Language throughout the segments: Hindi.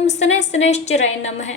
ओम शनैः शनैश्चराय नमः।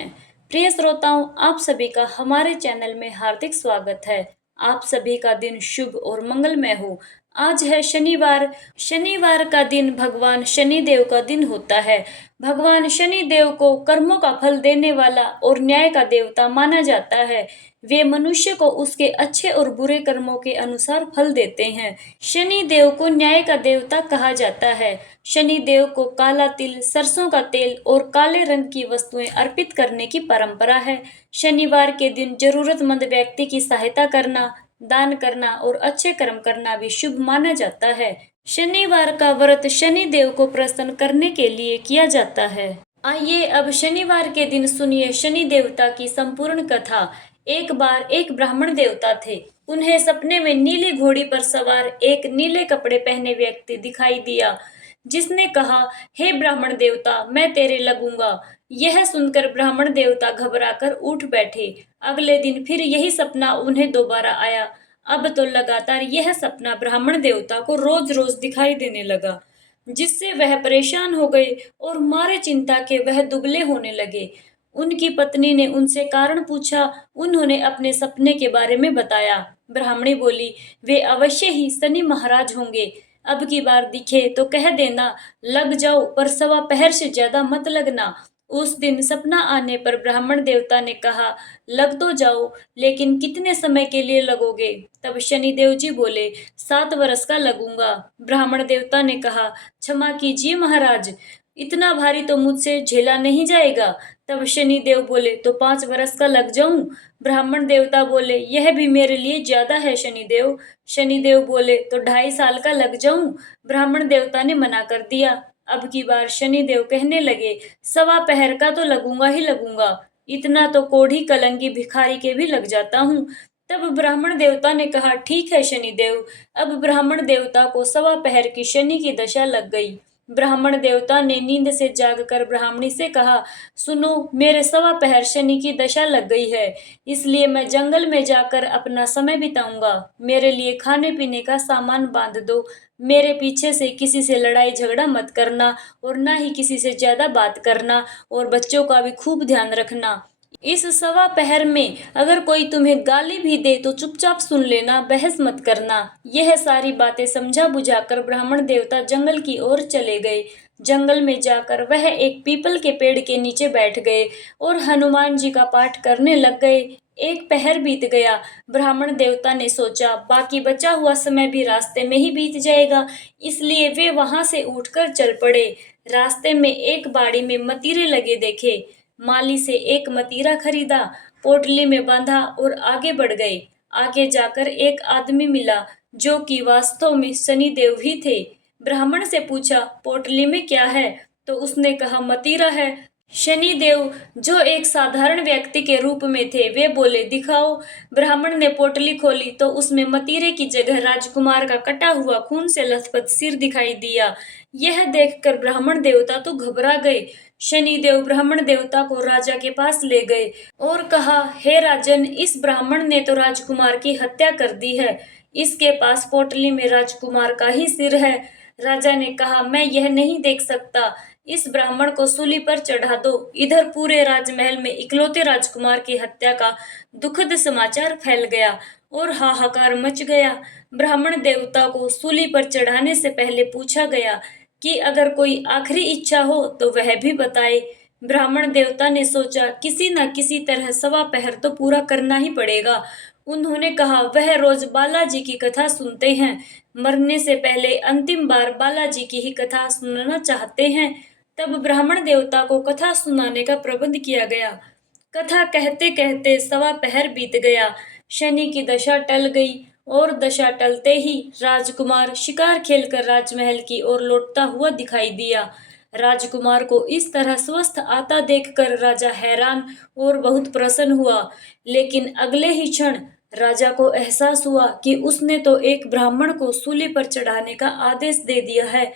प्रिय श्रोताओं, आप सभी का हमारे चैनल में हार्दिक स्वागत है। आप सभी का दिन शुभ और मंगलमय हो। आज है शनिवार। शनिवार का दिन भगवान शनिदेव का दिन होता है। भगवान शनिदेव को कर्मों का फल देने वाला और न्याय का देवता माना जाता है। वे मनुष्य को उसके अच्छे और बुरे कर्मों के अनुसार फल देते हैं। शनि देव को न्याय का देवता कहा जाता है। शनि देव को काला तिल, सरसों का तेल और काले रंग की वस्तुएं अर्पित करने की परंपरा है। शनिवार के दिन जरूरतमंद व्यक्ति की सहायता करना, दान करना और अच्छे कर्म करना भी शुभ माना जाता है। शनिवार का व्रत शनि देव को प्रसन्न करने के लिए किया जाता है। आइए अब शनिवार के दिन सुनिए शनि देवता की संपूर्ण कथा। एक बार एक ब्राह्मण देवता थे। उन्हें सपने में नीली घोड़ी पर सवार एक नीले कपड़े पहने व्यक्ति दिखाई दिया, जिसने कहा, हे ब्राह्मण देवता, मैं तेरे लगूंगा। यह सुनकर ब्राह्मण देवता घबराकर उठ बैठे। अगले दिन फिर यही सपना उन्हें दोबारा आया। अब तो लगातार यह सपना ब्राह्मण देवता को रोज रोज दिखाई देने लगा, जिससे वह परेशान हो गए और मारे चिंता के वह दुबले होने लगे। उनकी पत्नी ने उनसे कारण पूछा। उन्होंने अपने सपने के बारे में बताया। ब्राह्मणी बोली, वे अवश्य ही शनि महाराज होंगे। अब की बार दिखे तो कह देना, लग जाओ, पर सवा पहर से ज्यादा मत लगना। उस दिन सपना आने पर ब्राह्मण देवता ने कहा, लग तो जाओ, लेकिन कितने समय के लिए लगोगे? तब शनिदेव जी बोले, 7 वर्ष का लगूंगा। ब्राह्मण देवता ने कहा, क्षमा कीजिए महाराज, इतना भारी तो मुझसे झेला नहीं जाएगा। तब शनिदेव बोले, तो 5 वर्ष का लग जाऊं? ब्राह्मण देवता बोले, यह भी मेरे लिए ज्यादा है शनिदेव। शनिदेव बोले, तो 2.5 साल का लग जाऊं? ब्राह्मण देवता ने मना कर दिया। अब की बार शनिदेव कहने लगे, सवा पहर का तो लगूंगा ही लगूंगा, इतना तो कोढ़ी कलंगी भिखारी के भी लग जाता हूँ। तब ब्राह्मण देवता ने कहा, ठीक है शनिदेव। अब ब्राह्मण देवता को सवा पहर की शनि की दशा लग गई। ब्राह्मण देवता ने नींद से जागकर ब्राह्मणी से कहा, सुनो, मेरे सवा पहर शनि की दशा लग गई है, इसलिए मैं जंगल में जाकर अपना समय बिताऊंगा। मेरे लिए खाने पीने का सामान बांध दो। मेरे पीछे से किसी से लड़ाई झगड़ा मत करना और ना ही किसी से ज्यादा बात करना, और बच्चों का भी खूब ध्यान रखना। इस सवा पहर में अगर कोई तुम्हें गाली भी दे तो चुपचाप सुन लेना, बहस मत करना। यह सारी बातें समझा बुझाकर ब्राह्मण देवता जंगल की ओर चले गए। जंगल में जाकर वह एक पीपल के पेड़ के नीचे बैठ गए और हनुमान जी का पाठ करने लग गए। एक पहर बीत गया। ब्राह्मण देवता ने सोचा, बाकी बचा हुआ समय भी रास्ते में ही बीत जाएगा, इसलिए वे वहां से उठकर चल पड़े। रास्ते में एक बाड़ी में मतीरे लगे देखे। माली से एक मतीरा खरीदा, पोटली में बांधा और आगे बढ़ गए। आगे जाकर एक आदमी मिला, जो कि वास्तव में शनिदेव ही थे। ब्राह्मण से पूछा, पोटली में क्या है? तो उसने कहा, मतीरा है। शनिदेव, जो एक साधारण व्यक्ति के रूप में थे, वे बोले, दिखाओ। ब्राह्मण ने पोटली खोली तो उसमें मतीरे की जगह राजकुमार का कटा हुआ खून से लथपथ सिर दिखाई दिया। यह देखकर ब्राह्मण देवता तो घबरा गए। शनिदेव ब्राह्मण देवता को राजा के पास ले गए और कहा, हे राजन, इस ब्राह्मण ने तो राजकुमार की हत्या कर दी है। इसके पास पोटली में राजकुमार का ही सिर है। राजा ने कहा, मैं यह नहीं देख सकता, इस ब्राह्मण को सूली पर चढ़ा दो। इधर पूरे राजमहल में इकलौते राजकुमार की हत्या का दुखद समाचार फैल गया और हाहाकार मच गया। ब्राह्मण देवता को सूली पर चढ़ाने से पहले पूछा गया कि अगर कोई आखिरी इच्छा हो तो वह भी बताए। ब्राह्मण देवता ने सोचा, किसी न किसी तरह सवा पहर तो पूरा करना ही पड़ेगा। उन्होंने कहा, वह रोज बालाजी की कथा सुनते हैं, मरने से पहले अंतिम बार बालाजी की ही कथा सुनना चाहते हैं। तब ब्राह्मण देवता को कथा सुनाने का प्रबंध किया गया। कथा कहते कहते सवा पहर बीत गया। शनि की दशा टल गई और दशा टलते ही राजकुमार शिकार खेलकर राजमहल की ओर लौटता हुआ दिखाई दिया। राजकुमार को इस तरह स्वस्थ आता देखकर राजा हैरान और बहुत प्रसन्न हुआ, लेकिन अगले ही क्षण राजा को एहसास हुआ कि उसने तो एक ब्राह्मण को सूली पर चढ़ाने का आदेश दे दिया है।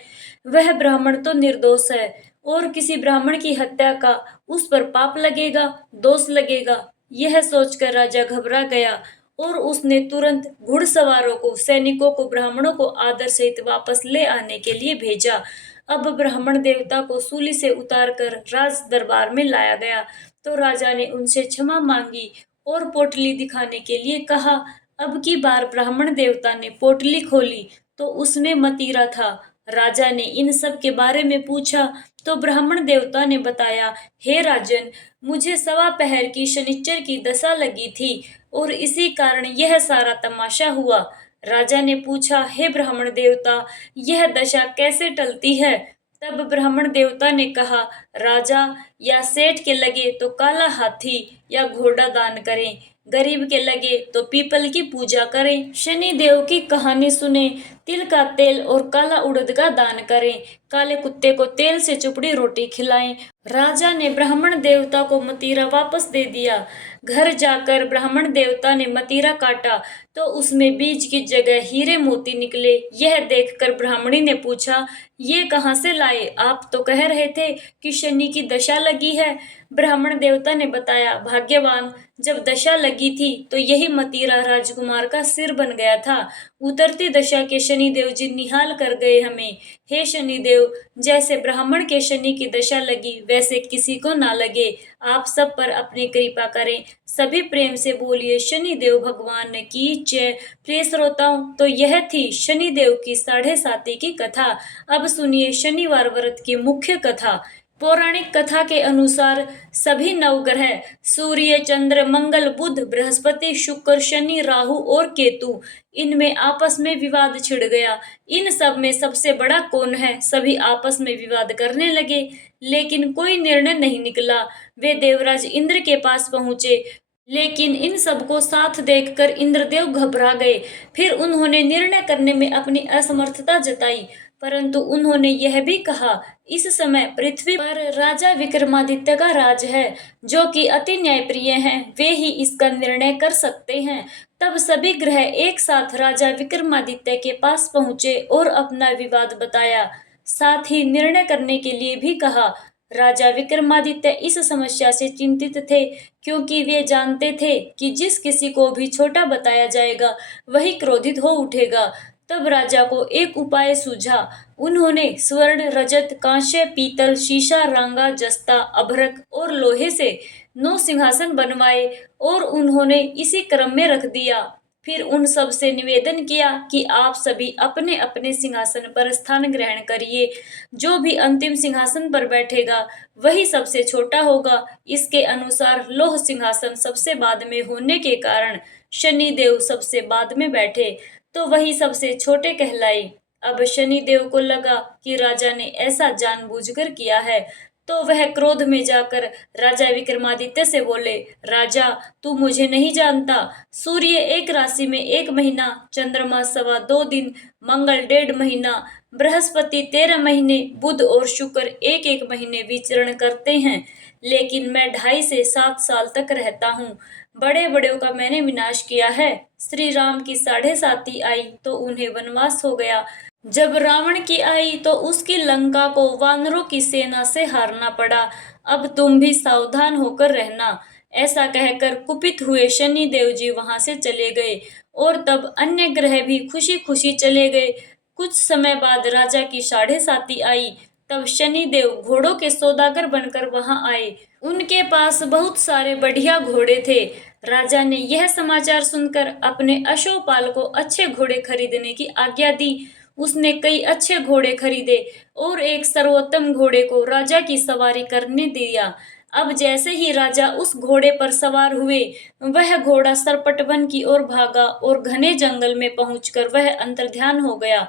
वह ब्राह्मण तो निर्दोष है और किसी ब्राह्मण की हत्या का उस पर पाप लगेगा, दोष लगेगा। यह सोचकर राजा घबरा गया और उसने तुरंत घुड़सवारों को, सैनिकों को ब्राह्मणों को आदर सहित वापस ले आने के लिए भेजा। अब ब्राह्मण देवता को सूली से उतारकर राज दरबार में लाया गया तो राजा ने उनसे क्षमा मांगी और पोटली दिखाने के लिए कहा। अब की बार ब्राह्मण देवता ने पोटली खोली तो उसमें मतीरा था। राजा ने इन सब के बारे में पूछा तो ब्राह्मण देवता ने बताया, हे राजन, मुझे सवा पहर की शनिचर की दशा लगी थी और इसी कारण यह सारा तमाशा हुआ। राजा ने पूछा, हे ब्राह्मण देवता, यह दशा कैसे टलती है? तब ब्राह्मण देवता ने कहा, राजा, या सेठ के लगे तो काला हाथी या घोड़ा दान करें, गरीब के लगे तो पीपल की पूजा करें, शनि देव की कहानी सुने, तिल का तेल और काला उड़द का दान करें, काले कुत्ते को तेल से चुपड़ी रोटी खिलाएं। राजा ने ब्राह्मण देवता को मतीरा वापस दे दिया। घर जाकर ब्राह्मण देवता ने मतीरा काटा तो उसमें बीज की जगह हीरे मोती निकले। यह देखकर ब्राह्मणी ने पूछा, ये कहाँ से लाए? आप तो कह रहे थे कि शनि की दशा लगी है। ब्राह्मण देवता ने बताया, भाग्यवान, जब दशा लगी थी तो यही मतीरा राजकुमार का सिर बन गया था। उतरती दशा के शनिदेव जी निहाल कर गए हमें। हे शनिदेव, जैसे ब्राह्मण के शनि की दशा लगी वैसे किसी को ना लगे। आप सब पर अपनी कृपा करें। सभी प्रेम से बोलिए शनिदेव भगवान की जय। प्रिय श्रोताओं, तो यह थी शनिदेव की 7.5 की कथा। अब सुनिए शनिवार व्रत की मुख्य कथा। पौराणिक कथा के अनुसार सभी नवग्रह सूर्य, चंद्र, मंगल, बुध, बृहस्पति, शुक्र, शनि, राहु और केतु, इनमें आपस में विवाद छिड़ गया। इन सब में सबसे बड़ा कौन है? सभी आपस में विवाद करने लगे, लेकिन कोई निर्णय नहीं निकला। वे देवराज इंद्र के पास पहुंचे, लेकिन इन सबको साथ देखकर इंद्रदेव घबरा गए। फिर उन्होंने निर्णय करने में अपनी असमर्थता जताई, परंतु उन्होंने यह भी कहा, इस समय पृथ्वी पर राजा विक्रमादित्य का राज है, जो कि अति न्यायप्रिय हैं। वे ही इसका निर्णय कर सकते हैं। तब सभी ग्रह एक साथ राजा विक्रमादित्य के पास पहुंचे और अपना विवाद बताया, साथ ही निर्णय करने के लिए भी कहा। राजा विक्रमादित्य इस समस्या से चिंतित थे, क्योंकि वे जानते थे कि जिस किसी को भी छोटा बताया जाएगा वही क्रोधित हो उठेगा। तब राजा को एक उपाय सूझा। उन्होंने स्वर्ण, रजत, कांस्य, पीतल, शीशा, रांगा, जस्ता, अभ्रक और लोहे से 9 सिंहासन बनवाए और उन्होंने इसी क्रम में रख दिया। फिर उन सब से निवेदन किया कि आप सभी अपने अपने सिंहासन पर स्थान ग्रहण करिए। जो भी अंतिम सिंहासन पर बैठेगा वही सबसे छोटा होगा। इसके अनुसार लौह सिंहासन सबसे बाद में होने के कारण शनि देव सबसे बाद में बैठे तो वही सबसे छोटे कहलाए। अब शनि देव को लगा कि राजा ने ऐसा जानबूझकर किया है, तो वह क्रोध में जाकर राजा विक्रमादित्य से बोले, राजा, तू मुझे नहीं जानता। सूर्य एक राशि में 1 महीना, चंद्रमा 2.25 दिन, मंगल 1.5 महीना, बृहस्पति 13 महीने, बुध और शुक्र 1-1 महीने विचरण करते हैं, लेकिन मैं 2.5 से 7 साल तक रहता हूँ। बड़े बड़ों का मैंने विनाश किया है। श्री राम की 7.5 आई तो उन्हें वनवास हो गया। जब रावण की आई तो उसकी लंका को वानरों की सेना से हारना पड़ा। अब तुम भी सावधान होकर रहना। ऐसा कहकर कुपित हुए शनि देव जी वहां से चले गए और तब अन्य ग्रह भी खुशी खुशी चले गए। कुछ समय बाद राजा की 7.5 आई। तब शनि देव घोड़ों के सौदागर बनकर वहां आए। उनके पास बहुत सारे बढ़िया घोड़े थे। राजा ने यह समाचार सुनकर अपने अश्वपाल को अच्छे घोड़े खरीदने की आज्ञा दी। उसने कई अच्छे घोड़े खरीदे और एक सर्वोत्तम घोड़े को राजा की सवारी करने दिया। अब जैसे ही राजा उस घोड़े पर सवार हुए, वह घोड़ा सरपट वन की ओर भागा और घने जंगल में पहुंचकर वह अंतर्ध्यान हो गया।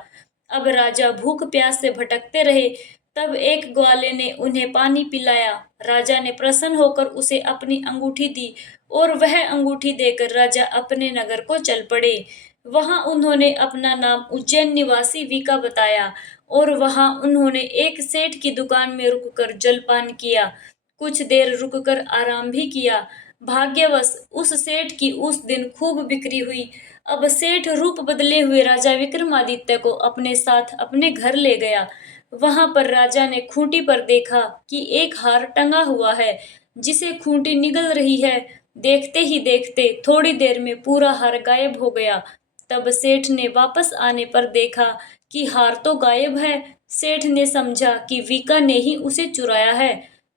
अब राजा भूख प्यास से भटकते रहे। तब एक ग्वाले ने उन्हें पानी पिलाया। राजा ने प्रसन्न होकर उसे अपनी अंगूठी दी और वह अंगूठी देकर राजा अपने नगर को चल पड़े। वहां उन्होंने अपना नाम उज्जैन निवासी वीका बताया और वहां उन्होंने एक सेठ की दुकान में रुककर जलपान किया। कुछ देर रुककर आराम भी किया। भाग्यवश उस सेठ की उस दिन खूब बिक्री हुई। अब सेठ रूप बदले हुए राजा विक्रमादित्य को अपने साथ अपने घर ले गया। वहां पर राजा ने खूंटी पर देखा कि एक हार टंगा हुआ है, जिसे खूंटी निगल रही है। देखते ही देखते थोड़ी देर में पूरा हार गायब हो गया। तब सेठ ने वापस आने पर देखा कि हार तो गायब है, सेठ ने समझा कि वीका ने ही उसे चुराया है।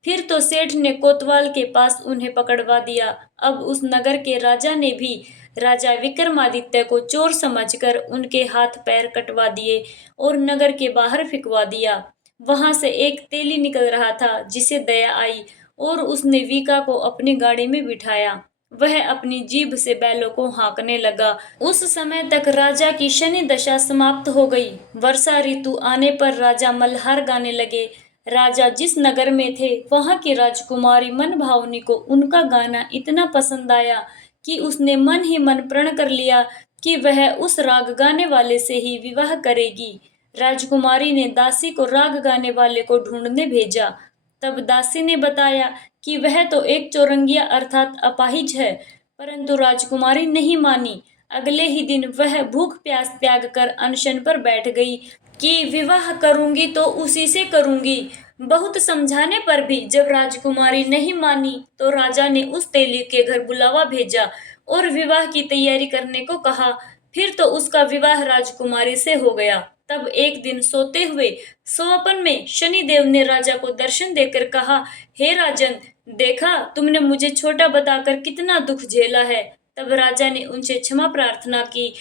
फिर तो सेठ ने कोतवाल के पास उन्हें पकड़वा दिया। अब उस नगर के राजा ने भी राजा विक्रमादित्य को चोर समझकर उनके हाथ पैर कटवा दिए और नगर के बाहर फिकवा दिया। वहां से एक तेली निकल रहा था जिसे दया आई और उसने वीका को अपनी गाड़ी में बिठाया। वह अपनी जीभ से बैलों को हाँकने लगा। उस समय तक राजा की शनि दशा समाप्त हो गई। वर्षा ऋतु आने पर राजा मल्हार गाने लगे। राजा जिस नगर में थे वहां की राजकुमारी मनभावनी को उनका गाना इतना पसंद आया कि उसने मन ही मन प्रण कर लिया कि वह उस राग गाने वाले से ही विवाह करेगी। राजकुमारी ने दासी को राग गाने वाले को ढूंढने भेजा। तब दासी ने बताया कि वह तो एक चौरंगिया अर्थात अपाहिज है, परंतु राजकुमारी नहीं मानी। अगले ही दिन वह भूख प्यास त्याग कर अनशन पर बैठ गई कि विवाह करूंगी तो उसी से करूंगी। बहुत समझाने पर भी जब राजकुमारी नहीं मानी तो राजा ने उस तेली के घर बुलावा भेजा और विवाह की तैयारी करने को कहा। फिर तो उसका विवाह राजकुमारी से हो गया। तब एक दिन सोते हुए स्वप्न में शनिदेव ने राजा को दर्शन देकर कहा, हे राजन, देखा तुमने मुझे छोटा बताकर कितना दुख झेला है। तब राजा ने उनसे क्षमा प्रार्थना की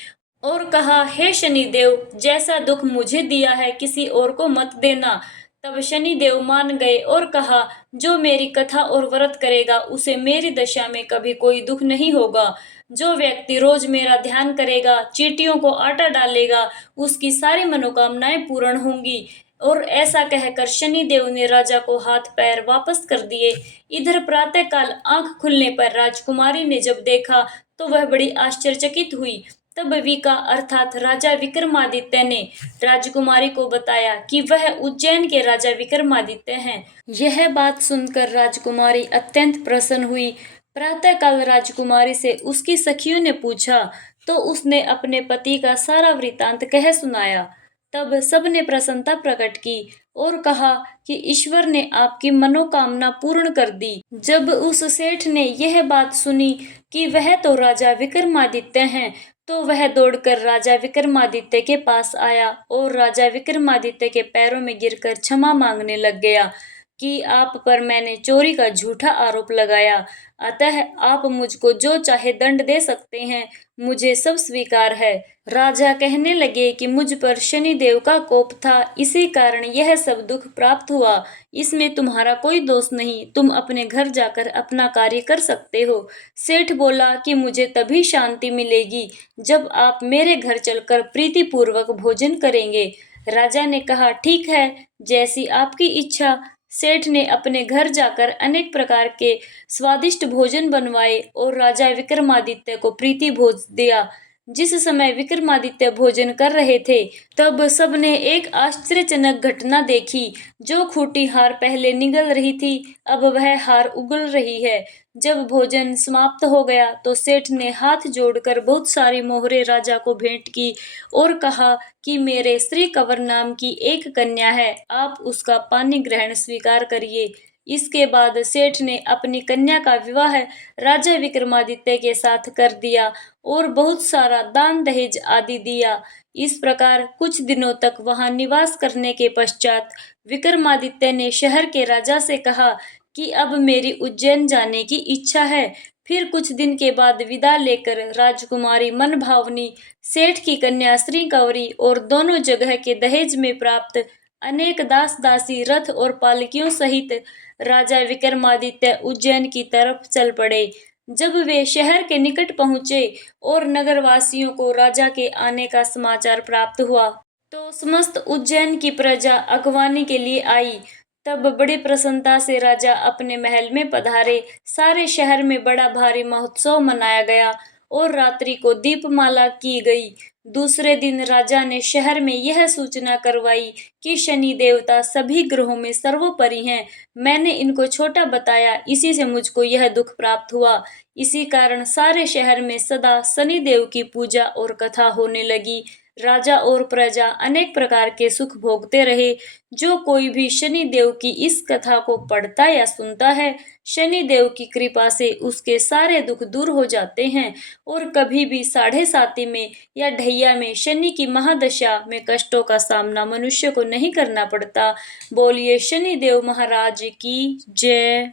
और कहा, हे शनिदेव, जैसा दुख मुझे दिया है किसी और को मत देना। तब शनिदेव मान गए और कहा, जो मेरी कथा और व्रत करेगा उसे मेरी दशा में कभी कोई दुख नहीं होगा। जो व्यक्ति रोज मेरा ध्यान करेगा, चींटियों को आटा डालेगा, उसकी सारी मनोकामनाएं पूर्ण होंगी। और ऐसा कहकर शनिदेव ने राजा को हाथ पैर वापस कर दिए। इधर प्रातःकाल आंख खुलने पर राजकुमारी ने जब देखा तो वह बड़ी आश्चर्यचकित हुई। तब वीका अर्थात राजा विक्रमादित्य ने राजकुमारी को बताया कि वह उज्जैन के राजा विक्रमादित्य हैं। यह बात सुनकर राजकुमारी अत्यंत प्रसन्न हुई। प्रातःकाल राजकुमारी से उसकी सखियों ने पूछा तो उसने अपने पति का सारा वृतांत कह सुनाया। तब सबने प्रसन्नता प्रकट की और कहा कि ईश्वर ने आपकी मनोकामना पूर्ण कर दी। जब उस सेठ ने यह बात सुनी कि वह तो राजा विक्रमादित्य हैं, तो वह दौड़कर राजा विक्रमादित्य के पास आया और राजा विक्रमादित्य के पैरों में गिरकर क्षमा मांगने लग गया कि आप पर मैंने चोरी का झूठा आरोप लगाया, अतः आप मुझको जो चाहे दंड दे सकते हैं, मुझे सब स्वीकार है। राजा कहने लगे कि मुझ पर शनिदेव का कोप था, इसी कारण यह सब दुख प्राप्त हुआ। इसमें तुम्हारा कोई दोष नहीं, तुम अपने घर जाकर अपना कार्य कर सकते हो। सेठ बोला कि मुझे तभी शांति मिलेगी जब आप मेरे घर चलकर प्रीतिपूर्वक भोजन करेंगे। राजा ने कहा, ठीक है, जैसी आपकी इच्छा। सेठ ने अपने घर जाकर अनेक प्रकार के स्वादिष्ट भोजन बनवाए और राजा विक्रमादित्य को प्रीति भोज दिया। जिस समय विक्रमादित्य भोजन कर रहे थे तब सबने एक आश्चर्यजनक घटना देखी। जो खूंटी हार पहले निगल रही थी अब वह हार उगल रही है। जब भोजन समाप्त हो गया तो सेठ ने हाथ जोड़कर बहुत सारी मोहरे राजा को भेंट की और कहा कि मेरे श्री कंवर नाम की एक कन्या है, आप उसका पानी ग्रहण स्वीकार करिए। इसके बाद सेठ ने अपनी कन्या का विवाह राजा विक्रमादित्य के साथ कर दिया और बहुत सारा दान दहेज आदि दिया। इस प्रकार कुछ दिनों तक वहां निवास करने के पश्चात विक्रमादित्य ने शहर के राजा से कहा कि अब मेरी उज्जैन जाने की इच्छा है। फिर कुछ दिन के बाद विदा लेकर राजकुमारी मनभावनी, सेठ की कन्या श्री कंवरी और दोनों जगह के दहेज में प्राप्त अनेक दास दासी रथ और पालकियों सहित राजा विक्रमादित्य उज्जैन की तरफ चल पड़े। जब वे शहर के निकट पहुंचे और नगरवासियों को राजा के आने का समाचार प्राप्त हुआ तो समस्त उज्जैन की प्रजा अगवानी के लिए आई। तब बड़ी प्रसन्नता से राजा अपने महल में पधारे। सारे शहर में बड़ा भारी महोत्सव मनाया गया और रात्रि को दीपमाला की गई। दूसरे दिन राजा ने शहर में यह सूचना करवाई कि शनि देवता सभी ग्रहों में सर्वोपरि हैं। मैंने इनको छोटा बताया, इसी से मुझको यह दुख प्राप्त हुआ। इसी कारण सारे शहर में सदा शनि देव की पूजा और कथा होने लगी। राजा और प्रजा अनेक प्रकार के सुख भोगते रहे। जो कोई भी शनि देव की इस कथा को पढ़ता या सुनता है, शनि देव की कृपा से उसके सारे दुख दूर हो जाते हैं और कभी भी साढ़े साती में या ढैया में शनि की महादशा में कष्टों का सामना मनुष्य को नहीं करना पड़ता। बोलिए शनि देव महाराज की जय।